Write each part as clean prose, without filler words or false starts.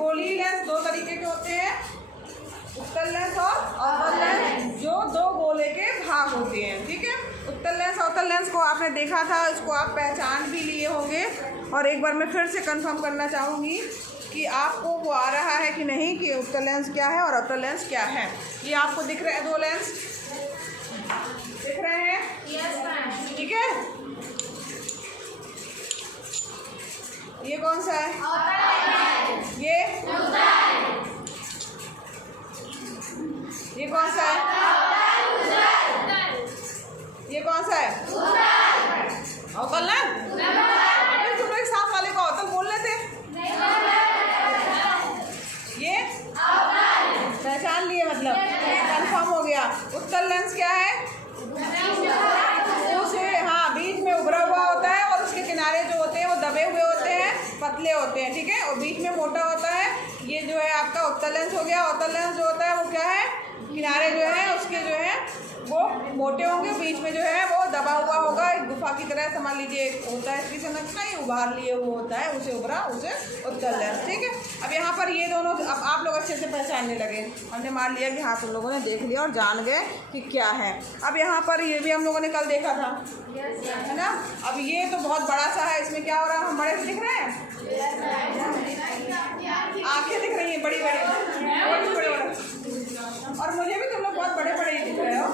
गोलीय लेंस दो तरीके के होते हैं, उत्तल लेंस और अवतल लेंस, जो दो गोले के भाग होते हैं। ठीक है, उत्तल लेंस अवतल लेंस को आपने देखा था, इसको आप पहचान भी लिए होंगे। और एक बार मैं फिर से कंफर्म करना चाहूँगी कि आपको वो आ रहा है कि नहीं कि उत्तल लेंस क्या है और अवतल लेंस क्या है। ये आपको दिख रहे हैं, दो लेंस दिख रहे हैं? ठीक है, ये कौन सा है? ये कौन सा है? ये कौन सा है? अवतल लेंस। तुम लोग साफ वाले को अवतल बोल रहे थे, ये पहचान लिए, मतलब कंफर्म हो गया। उत्तल लेंस क्या है? उसे हाँ बीच में उभरा हुआ होता है और उसके किनारे जो होते हैं वो दबे हुए होते हैं, पतले होते हैं। ठीक है, और बीच में मोटा होता है। ये जो है आपका उत्तल लेंस हो गया। अवतल लेंस जो होता है वो क्या है? किनारे जो है उसके जो है वो मोटे होंगे, बीच में जो है वो दबा हुआ होगा, एक गुफा की तरह समझ लीजिए होता है, इसकी संरचना ही उभार लिए हुआ होता है, उसे उभरा, उसे उत्तल लेंस। ठीक है, अब यहाँ पर ये दोनों अब आप लोग अच्छे से पहचानने लगे। हमने मान लिया कि हाँ तुम लोगों ने देख लिया और जान गए कि क्या है। अब यहाँ पर ये भी हम लोगों ने कल देखा था, है ना। अब ये तो बहुत बड़ा सा है, इसमें क्या हो रहा है? हम बड़े से दिख रहे हैं, आंखें दिख रही हैं बड़ी बड़ी, बड़े और मुझे भी तुम लोग बहुत बड़े बड़े ही दिख रहे हो।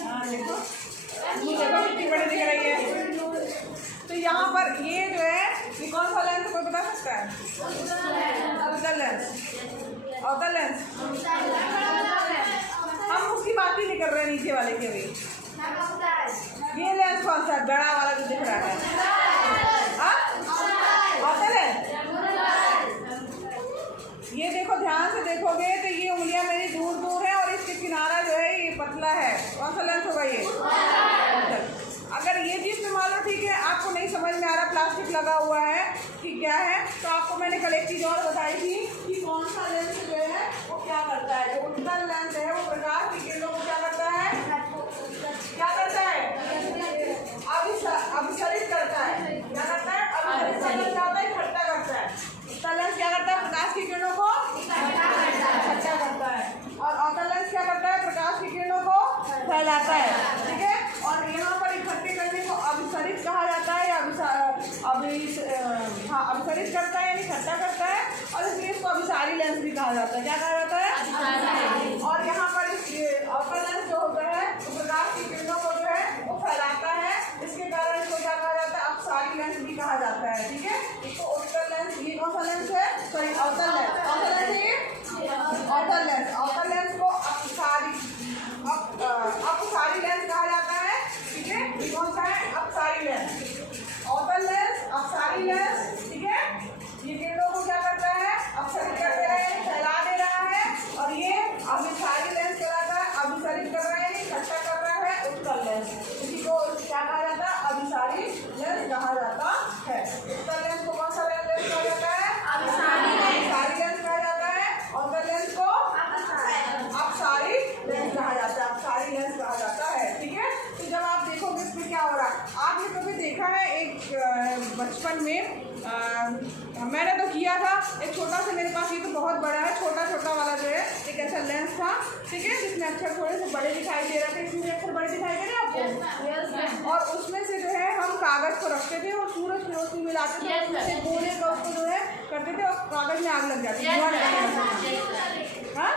हाँ देखो, देखो कितनी बड़ी दिख रही है। तो यहाँ पर ये जो है ये कौन सा लेंस कोई बता सकता है? अवतल लेंस। अवतल लेंस हम उसकी बात ही नहीं कर रहे हैं, नीचे वाले के भी। ये लेंस कौन सा? बड़ा वाला जो दिख रहा है, अवतल लेंस। ये देखो, ध्यान से देखोगे तो ये उंगलियां मेरी दूर दूर है और इसके किनारा जो है ये पतला है। कौन सा लेंस होगा ये? अगर ये चीज़ में मान लो ठीक है, आपको नहीं समझ में आ रहा, प्लास्टिक लगा हुआ है कि क्या है, तो आपको मैंने कल एक चीज़ और बताई थी कि कौन सा लेंस जो है वो क्या करता है। जो उत्तल लेंस है वो प्रकाश की किरणों को क्या करता है? क्या करता है? अभिसरित करता है। क्या करता है? अभिसरित करना क्या होता है? इकट्ठा करता है। उत्तल लेंस क्या करता है? प्रकाश की किरणों को इकट्ठा करता है। और अवतल लेंस क्या करता है? प्रकाश की किरणों को फैलाता है। ठीक है, और यहाँ पर इकट्ठे करने को अभिसरित कहा जाता है, या अभिसरित करता है यानी इकट्ठा करता है, और इसलिए इसको अभिसारी लेंस भी कहा जाता है। क्या कहा जाता है? और यहाँ पर अवतल लेंस जो होता है वो प्रकाश की किरणों को जो है वो फैलाता है, इसके कारण इसको क्या कहा जाता है? अपसारी लेंस भी कहा जाता है। ठीक है, इसको उत्तल लेंस, ये कौन सा लेंस है? सॉरी अवतल लेंस। कौन सा लेंस है ये? अवतल लेंस। अवतल लेंस को अपसारी लेंस कहा जाता है। ठीक है, ये कौन सा है? अपसारी लेंस। अवतल लेंस, अपसारी लेंस। ठीक है, ये किरणों को क्या करता है? अपसरित कर दे रहा है, फैला दे रहा है, और ये अभिसारी लेंस कहलाता है, अभिसरित कर रहा है, इकट्ठा कर रहा है, उत्तल लेंस। इसी को क्या कहा जाता है? अभिसारी लेंस कहा जाता है। उत्तल लेंस को कौन सा लेंस कहा जाता है? अभिसारी लेंस कहा जाता है। अवतल लेंस को अपसारी लेंस कहा जाता है। अपसारी लेंस कहा जाता है। ठीक है, तो जब आप देखोगे इसमें क्या हो रहा है, आपने कभी देखा है एक बचपन में मैंने तो किया था, एक छोटा सा, मेरे पास ये तो बहुत बड़ा है, छोटा छोटा वाला जो है एक ऐसा लेंस था। ठीक है, जिसमें अक्षर थोड़े से बड़े दिखाई दे रहे थे, इसमें अक्षर बड़े दिखाई दे रहे आपको, और उसमें से जो है हम कागज को रखते थे और सूरज की रोशनी मिलाते थे, उससे गोले का उसको जो है करते थे और कागज में आग लग जाती है। हाँ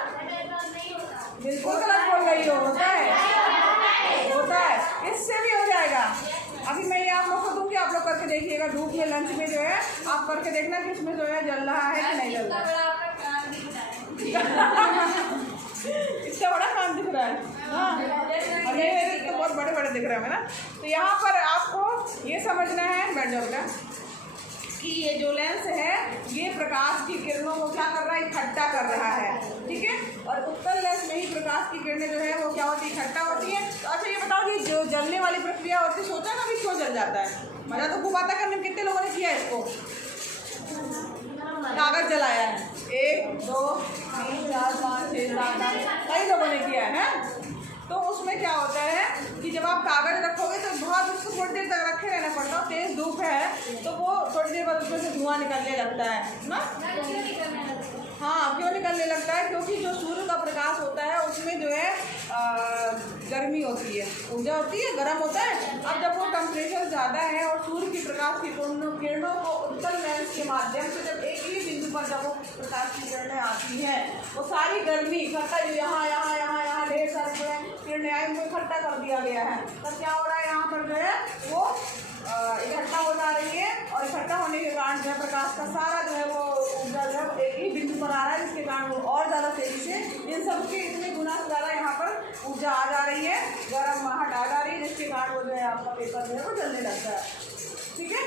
बिल्कुल गलत बोल रही हो, होता है, इससे भी हो जाएगा। अभी मैं ये आप लोग को दूंगी, आप लोग करके देखिएगा, धूप में लंच में जो है आप करके देखना कि इसमें जो है जल रहा है कि नहीं जल रहा है। इससे बड़ा काम दिख रहा है। हाँ, और ये तो बहुत बड़े बड़े दिख रहे हैं ना। तो यहाँ पर आपको ये समझना है, बैठ जाओ बेटा, कि ये जो लेंस है ये प्रकाश की किरणों को क्या कर रहा है? इकट्ठा कर रहा है। ठीक है, और उत्तल लेंस में ही प्रकाश की किरणें जो है वो क्या होती है? इकट्ठा होती है। तो अच्छा ये बताओ कि जो जलने वाली प्रक्रिया होती है, सोचा ना भी क्यों जल जाता है? मजा तो खूब आता करने में, कितने लोगों ने किया इसको? कागज जलाया है, 1 2 3 4 5 6 7 8 कई लोगों ने किया है। तो उसमें क्या होता है कि जब आप कागज रखोगे तो बहुत उसको थोड़ी देर तक रखे रहना पड़ता है, तेज धूप है तो वो थोड़ी देर बाद उसमें से धुआं निकलने लगता है ना। हाँ, क्यों निकलने लगता है? क्योंकि जो सूर्य का प्रकाश होता है उसमें जो है गर्मी होती है, ऊर्जा होती है, गर्म होता है। अब जब वो टेम्परेचर ज़्यादा है और सूर्य की प्रकाश की किरणों को उत्तल लेंस के माध्यम से जब एक ही बिंदु पर जब वो प्रकाश की किरणें आती हैं, वो सारी गर्मी इकट्ठा जो यहाँ यहाँ यहाँ यहाँ ढेर सारे जो है किरणें आई उनको इकट्ठा कर दिया गया है। तब क्या हो रहा है, यहाँ पर जो है वो इकट्ठा हो जा रही है और इकट्ठा होने के कारण जो है प्रकाश का सारा जो है वो ऊर्जा जो है एक ही बिंदु पर आ रहा है, जिसके कारण वो और ज़्यादा तेजी से इन सब के इतने गुना से ज़्यादा यहाँ पर ऊर्जा आ जा रही है, गर्माहट आ जा रही है, जिसके कारण वो जो है आपका पेपर जो है वो जलने लगता है। ठीक है,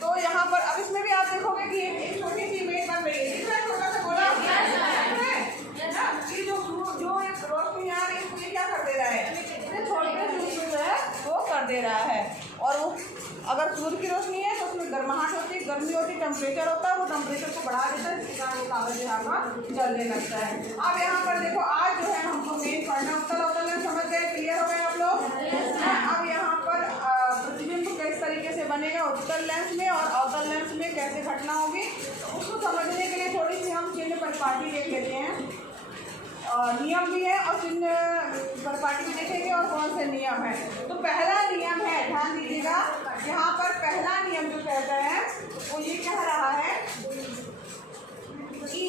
तो यहाँ पर अब इसमें भी आप देखोगे कि एक छोटी सी इमेज बन रही है, छोटा सा गोला कि जो एक रोशनी आ रही है उसको क्या कर दे रहा है, छोटे से जो है वो कर दे रहा है। और वो अगर सूर्य की रोशनी है तो उसमें गर्माहट होती है, गर्मी होती है, टेम्परेचर होता है, वो टेम्परेचर को बढ़ा देता है, जिसके कारण वो कागज यहाँ पर जलने लगता है। अब यहाँ पर देखो आज जो है हमको मेन पढ़ना उत्तल लेंस समझ गए, क्लियर हो गए आप लोग। अब यहाँ पर प्रतिबिंब किस तरीके से बनेगा उत्तल लेंस में और अवतल लेंस में कैसे घटना होगी, उसको समझने के लिए थोड़ी सी हम चिन्ह परिपाटी देख लेते हैं। नियम भी है और चिन्ह परिपाटी भी देखेंगे और कौन से नियम है। तो पहला नियम है, ध्यान दीजिएगा, यहाँ पर पहला नियम जो कहता है वो ये कह रहा है कि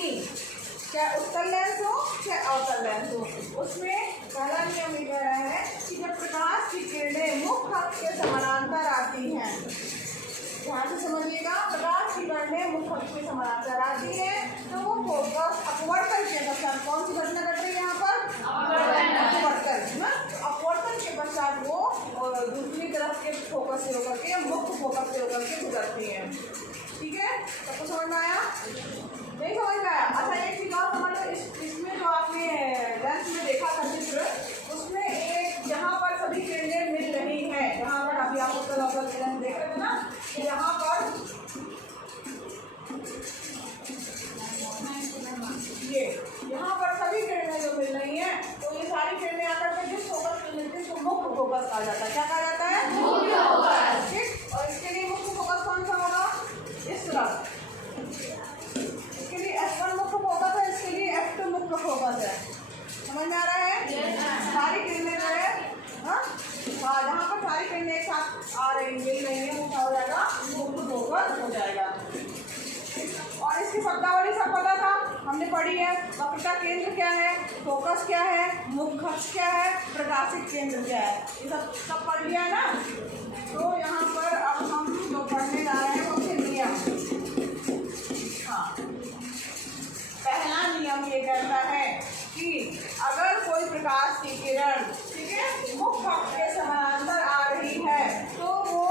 चाहे उत्तल लेंस हो चाहे अवतल लेंस हो, उसमें पहला नियम ये कह रहा है कि जब प्रकाश की किरणें मुख्य अक्ष के समानांतर आती हैं, ध्यान से समझिएगा, प्रकाश की किरणें मुख्य अक्ष के समानांतर आती है तो वो फोकस अपवर्तन के पश्चात कौन सी घटना घट रही है यहाँ पर, अपवर्तन ना, अपवर्तन के पश्चात वो दूसरी तरफ के फोकस से होकर के मुख्य फोकस से होकर के गुजरती है। ठीक है, सबको समझ में आया? नहीं समझ में आया? अच्छा एक चीज और समझ लो, इसमें जो आपने लेंस में देखा था चित्र, उसमें एक जहाँ पर सभी किरणें मिल रही हैं, जहाँ पर अभी आप उत्तल अवतल के लेंस देख रहे थे ना, यहाँ पर ये यहाँ पर सभी किरणें जो मिल रही हैं, तो ये सारी किरणें आकर के जिस फोकस पे मिलती है उसको मुख्य फोकस कहा जाता है। क्या कहा जाता है? मुख्य फोकस। ठीक, और इसके लिए मुख्य फोकस कौन सा होगा? इस तरफ। इसके लिए F1 मुख्य फोकस है, इसके लिए F2 मुख्य फोकस है। समझ में आ रहा है? सारी किरणें जो है हाँ, जहाँ पर सारी किरणें एक साथ आ रही मिल रही है वो क्या हो जाएगा? मुख्य फोकस हो जाएगा। और इसकी शब्दावली सब पता था, हमने पढ़ी है। वक्रता केंद्र क्या है, फोकस क्या है, मुख्य अक्ष क्या है, प्रकाशित केंद्र क्या है, ये सब पढ़ लिया ना। तो यहाँ पर अब हम जो पढ़ने जा रहे हैं वो नियम। हाँ, पहला नियम ये कहता है कि अगर कोई प्रकाश की किरण, ठीक है, मुख्य अक्ष के समानांतर आ रही है तो वो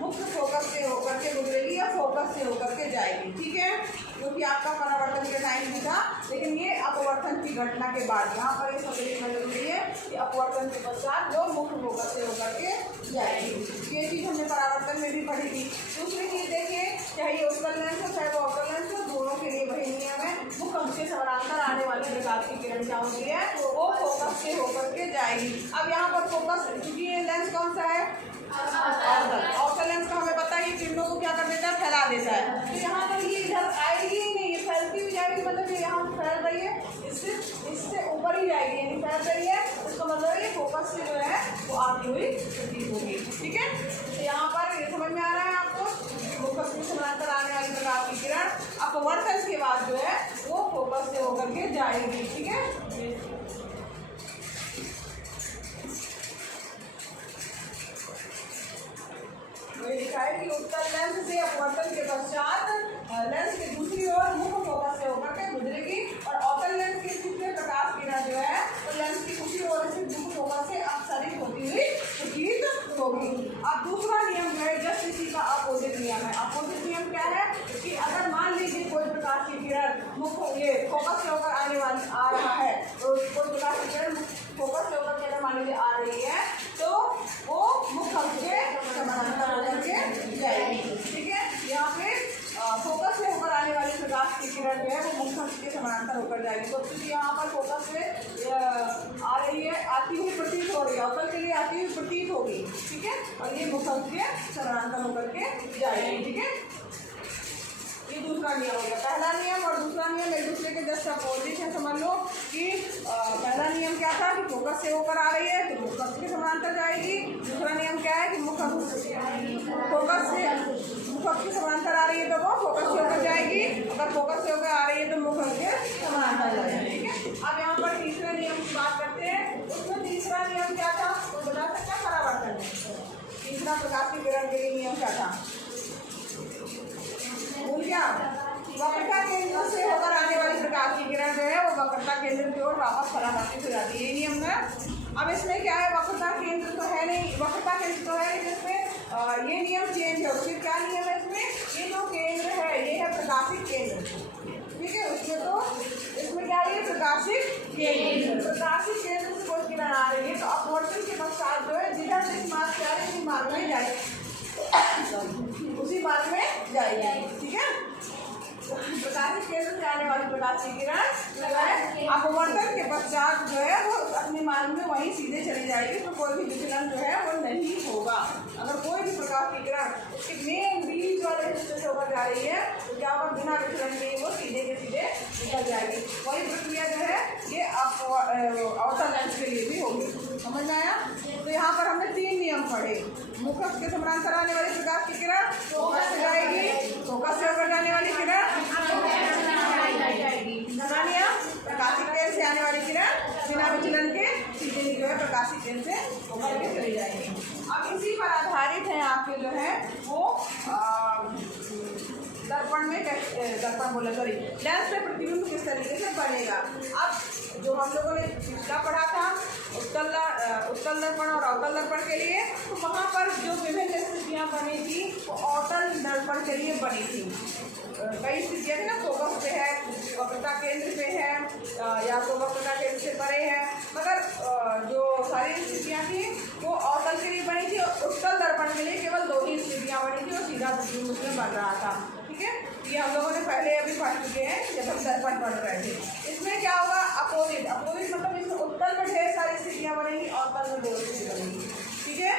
मुख्य फोकस से होकर के गुजरेगी या फोकस से होकर के जाएगी। ठीक है, क्योंकि आपका परावर्तन के टाइम भी था, लेकिन ये अपवर्तन की घटना के बाद, यहाँ पर ये सब देखना जरूरी है कि अपवर्तन के पश्चात वो मुख्य फोकस से होकर के जाएगी। ये चीज़ हमने परावर्तन में भी पढ़ी थी। दूसरी चीज़ देखिए, चाहे ये उत्तल लेंस हो चाहे वो अवतल लेंस हो, दोनों के लिए वही नियम है, मुख्य अक्ष के समानांतर आने वाली प्रकाश की किरण क्या होती है, वो फोकस से होकर के जाएगी। अब यहाँ पर फोकस, क्योंकि ये लेंस कौन सा है, अवतल लेंस का हमें पता है कि किरणों को क्या कर देता है, फैला देता है। तो यहाँ पर ये इधर आएगी ही नहीं, ये फैलती हुई जाएगी, मतलब ये यहाँ फैल रही है, इससे ऊपर ही जाएगी, यानी फैल रही है, उसका मतलब ये फोकस से जो है वो आती हुई प्रतीत होगी। ठीक है, तो यहाँ पर ये समझ में आ रहा है आपको, फोकस के समानांतर आने वाली प्रकाश की किरण अपवर्तन के बाद जो है वो फोकस से होकर के जाएगी। ठीक है, लिखा है कि उत्तल लेंस से अपवर्तन के पश्चात लेंस की दूसरी ओर मुख्य फोकस से होकर के गुजरेगी और अवतल लेंस की स्थिति में प्रकाश किरण जो है तो लेंस की दूसरी ओर से मुख्य फोकस से अपसरित होती हुई प्रतीत होगी। अब दूसरा नियम जो है जस्ट इसी का अपोजिट नियम है। अपोजिट नियम क्या है कि अगर मान लीजिए कोई प्रकाश की किरण मुख्य ये फोकस से होकर आ रहा है हुई प्रतीत होगी, ठीक है, और ये मुखक के समानांतर होकर के जाएगी, ठीक है। ये दूसरा नियम हो गया। पहला नियम और दूसरा नियम एक दूसरे के जस्ट अपोजिट है। समझ लो कि पहला नियम क्या था कि फोकस से होकर आ रही है तो मुखक के समानांतर जाएगी। दूसरा नियम क्या है कि फोकस के समानांतर आ रही है तो वो फोकस से होकर जाएगी, अगर फोकस से होकर आ रही है तो मुखक के समानांतर जाएगी, ठीक है। अब यहाँ पर तीसरे नियम की बात करते हैं। उसमें तीसरा नियम क्या था तो बता सकता है परावर्तन है। तीसरा प्रकाश की किरण के लिए नियम क्या था, क्या वक्रता केंद्र से होकर आने वाली प्रकाश की किरण जो है वो वक्रता केंद्र की ओर वापस परावर्तित हो जाती है, ये नियम है। अब इसमें क्या है, वक्रता केंद्र तो है नहीं, वक्रता केंद्र तो है जिसमें ये नियम चेंज है। उसमें क्या नियम है, इसमें ये जो केंद्र है ये है प्रकाशिक केंद्र, ठीक है। उसमें तो इसमें क्या है, प्रकाशिक केंद्र, प्रकाशिक केंद्र से कोई किरण आ रही है तो अपवर्तन के पश्चात जो है जिधर से मार्ग जा रही है मार्ग में जाएगी, उसी मार्ग में जाएगी, ठीक है। प्रकाशिक केंद्र से आने वाली प्रकाश की किरण जो है अपवर्तन के पश्चात जो है वो अपने मार्ग में वहीं सीधे चली जाएगी, तो कोई भी विचलन जो है वो नहीं होगा। अगर कोई भी प्रकाश की किरण उसके मेन बीच वाले हिस्से से होकर जा रही है तो क्या होगा, बिना विचलन के वो सीधे के सीधे निकल जाएगी। वही प्रक्रिया जो है ये अवतल लेंस के लिए भी होगी, समझ में आया। तो यहाँ पर हमने 3 नियम पढ़े। मुखक के समानांतर आने वाली प्रकाश की किरण फोकस से जाएगी, फोकस से होकर जाने वाली किरण प्रकाशिक केंद्र से आने वाली किरण बिना विचलन के सीधे जो है प्रकाशिक केंद्र से होकर के चली जाएगी। अब इसी पर आधारित है आपके जो है वो दर्पण में दर्पण बोला सॉरी लेंस में प्रतिबिंब किस तरीके से बनेगा। अब जो हम लोगों ने पिछला पढ़ा था उत्तल दर्पण और अवतल दर्पण के लिए, तो वहाँ पर जो विभिन्न स्थितियाँ बनी थी वो अवतल दर्पण के लिए बनी थी। कई स्थितियाँ थी ना, फोकस पे है, वक्रता केंद्र पे है, या तो वक्रता केंद्र से परे है, मगर जो सारी स्थितियाँ थी वो अवतल के लिए बनी थी और उत्तल दर्पण के लिए केवल 2 ही स्थितियाँ बनी थी और सीधा प्रतिबिंब उसमें बन रहा था, ठीक है। ये हम लोगों ने पहले अभी पढ़ चुके हैं जब हम दर्पण पढ़ रहे थे। इसमें क्या होगा, अपोजिट मतलब इसमें उत्तल में ढेर सारी स्थितियाँ बनेंगी, अवतल में 2 स्थिति बनेंगी, ठीक है।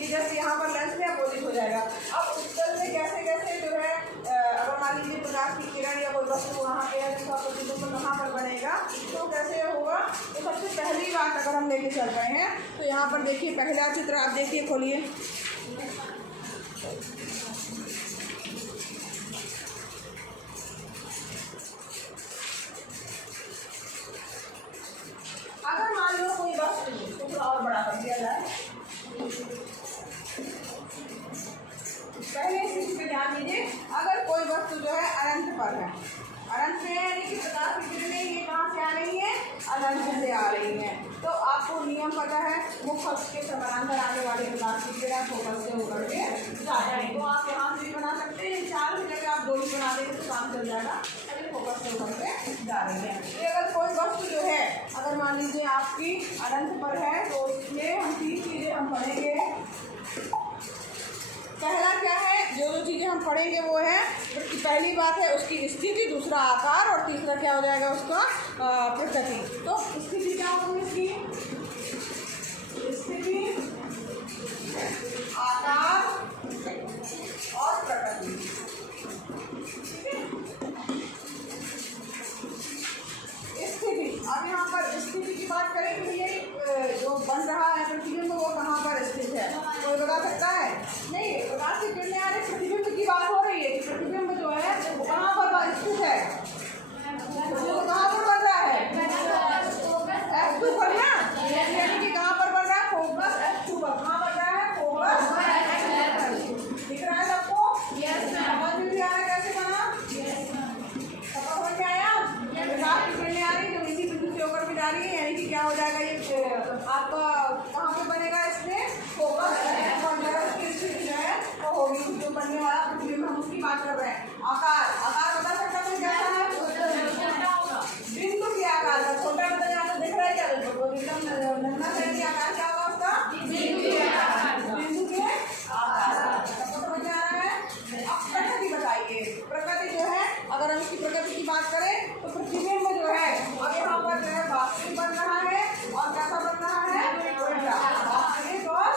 ये जैसे यहाँ पर लेंस में अपोजिट हो जाएगा। अब उत्तल में कैसे कैसे जो है अगर मान लीजिए प्रकाश की किरण या कोई वस्तु वहाँ पे है जिसका प्रतिबिंब कहाँ पर बनेगा तो कैसे होगा। तो सबसे पहली बात अगर हम लेके चल रहे हैं तो यहाँ पर देखिए पहला चित्र आप देखिए, खोलिए। अगर मान लो कोई वस्तु थोड़ा और बड़ा कर दिया जाए, पहले स्थिति पे ध्यान दीजिए। अगर कोई वस्तु जो है अनंत पर है, अनंत में यानी कि प्रकाश की किरणें ये कहाँ से आ रही हैं, अनंत से आ रही हैं, तो आपको नियम पता है मुखक के समानांतर आने वाली प्रकाश की किरण फोकस से होकर के जाती है। तो आप यहाँ से भी बना सकते हैं, 4 की जगह आप 2 ही बना देंगे तो काम चल जाएगा, अभी फोकस से होकर के जा रही है। तो अगर कोई वस्तु जो है अगर मान लीजिए आपकी अनंत पर है तो उसमें हम 3 चीज़ें हम पढ़ेंगे। पहला क्या है, जो चीज़ें हम पढ़ेंगे वो है, पहली बात है उसकी स्थिति, दूसरा आकार और तीसरा क्या हो जाएगा उसका प्रकृति। तो स्थिति क्या होगी, इसकी स्थिति, आकार और प्रकृति, ठीक है। स्थिति, अब यहाँ पर स्थिति की बात करें तो ये जो बन रहा है प्रतिबिंब वो कहाँ पर स्थित है, कोई बता सकता है? नहीं, प्रकाश की किरणें आ रही, प्रतिबिंब की बात हो रही है कि प्रतिबिंब जो है वो कहाँ पर स्थित है, वो कहाँ पर बन रहा है, F2 पर ना, यानी कि कहाँ पर बन रहा है, फोकस F2 पर। कहाँ बन रहा है, फोकस, दिख रहा है सबको? समझ में आ रहा है कैसे बना, सबको समझ में आया? प्रकाश की किरणें आ रही तो इसी बिंदु से होकर के जा रही है, यानी कि क्या हो जाएगा, ये आपका कहाँ पे बनेगा, इसमें फोकस की स्थिति जो है वो होगी, जो बनने वाला प्रतिबिंब हम उसकी बात कर रहे हैं। आकार बता सकता कोई कैसा है, बिंदु के आकार का, छोटा बता यहाँ तो दिख रहा है क्या, एकदम नगना शहर आकार क्या होगा उसका, बिंदु के आकार, सबको समझ में आ रहा है। अब प्रकृति बताइए, प्रकृति जो है अगर हम इसकी प्रकृति की बात करें तो प्रतिबिंब जो है अब यहाँ पर जो है वास्तविक बन रहा है और कैसा बन रहा है, उल्टा, वास्तविक और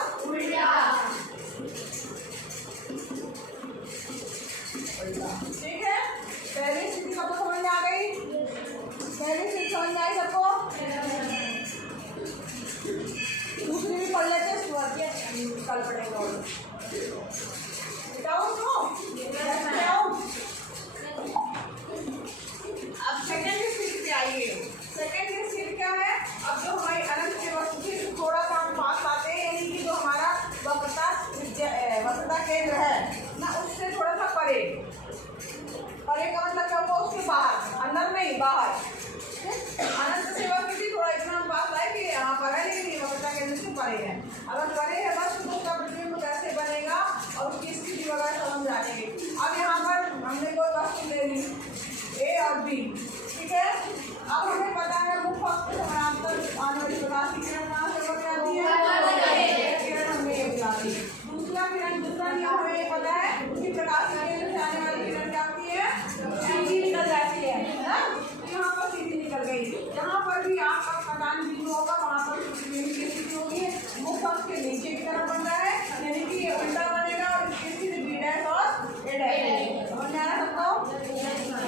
पड़ेगा। बताओ तो बताओ। अब सेकंड स्थिति पे आइए। सेकंड स्थिति क्या है? अब जो हमारी अनंत की वस्तु से थोड़ा सा हम पास आते हैं, यानी कि जो हमारा वक्रता केंद्र है ना, उससे थोड़ा सा परे। परे का मतलब क्या होगा? उसके बाहर, अंदर नहीं, बाहर। अनंत से वह किसी थोड़ा इतना पास आए कि यहाँ पर है, लेकिन वक्रता केंद्र से परे है। अगर परे है बस तो उसका प्रतिबिंब कैसे बनेगा और उसकी स्थिति वगैरह सब हम जानेंगे। अब यहाँ पर हमने कोई वस्तु ले ली ए और बी, ठीक है। अब हमें पता है मुख्य अक्ष के समानांतर आने वाली प्रकाश की किरण कहाँ से होकर आती है? किरण हमें ये बता दी। दूसरा नियम हमें ये पता है कि प्रकाश के केंद्र से आने वाली किरण क्या होती है? सीधी निकल जाती है ना। यहाँ पर सीधी निकल गई। जहाँ पर भी आपका प्रकाश बिंदु होगा वहाँ पर प्रतिबिंब की स्थिति होगी मुख्य अक्ष के नीचे की तरफ बन रहा है, यानी कि ये उल्टा बनेगा और इसकी स्थिति बी डैश और ए डैश। समझ में आ रहा सबको?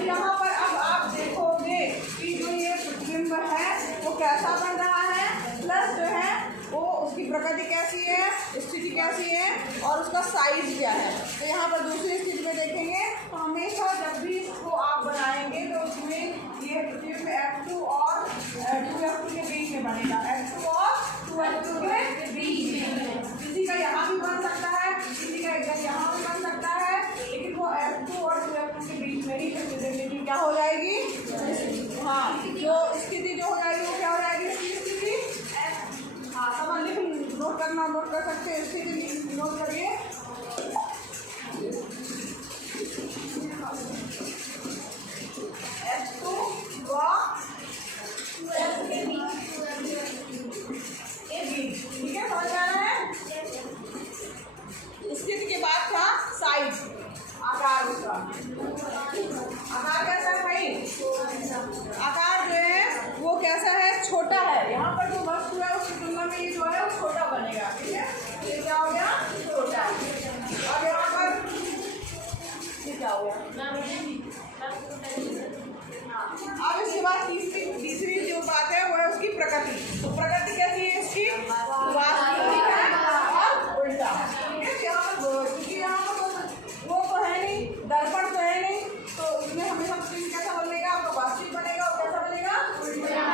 यहाँ पर अब आप देखोगे कि जो ये प्रतिबिंब है वो कैसा बन रहा है, प्लस जो है वो उसकी प्रकृति कैसी है, स्थिति कैसी है और उसका साइज क्या है। तो यहाँ पर दूसरी स्थिति में देखेंगे तो हमेशा जब भी इसको आप बनाएंगे तो उसमें ये प्रतिबिंब F2 और 2F2 के बीच में बनेगा। F2 और 2F2 के बीच में किसी का यहाँ भी बन सकता है, किसी का एकदम यहाँ भी बन सकता है, लेकिन वो F2 और 2F2 के बीच में ही प्रतिबिंब क्या हो जाएगी? हाँ, जो स्थिति जो हो जाएगी वो क्या हो जाएगी? इसकी स्थिति हाँ सब लिख नोट कर सकते हैं। स्थिति नोट करिए। F2 व ठीक है, समझ आ रहा है? स्थिति के बाद था साइज, आकार। उसका आकार कैसा है भाई? आकार जो है वो कैसा है? छोटा है। यहाँ पर जो वस्तु है उसकी तुलना में ये जो है वो छोटा बनेगा, ठीक है। ये क्या हो गया? छोटा। अब यहाँ पर ये क्या हो गया? अब इसके बाद तीसरी जो बात है वो है उसकी प्रकृति। तो प्रकृति कैसी है इसकी? वास्तविक है और उल्टा। क्योंकि यहाँ पर वो तो है नहीं, दर्पण तो है नहीं, तो उसमें हमेशा प्रतिबिंब कैसा बनेगा? आपका वास्तविक बनेगा और कैसा बनेगा? उल्टा।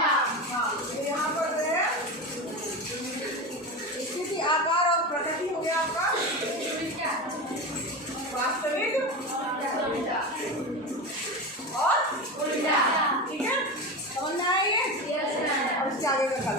हाँ, तो यहाँ पर जो है स्थिति, आकार और प्रकृति हो गया आपका वास्तविक और उल्टा। ठीक है, समझ में आया ये? और इसके आगे का कल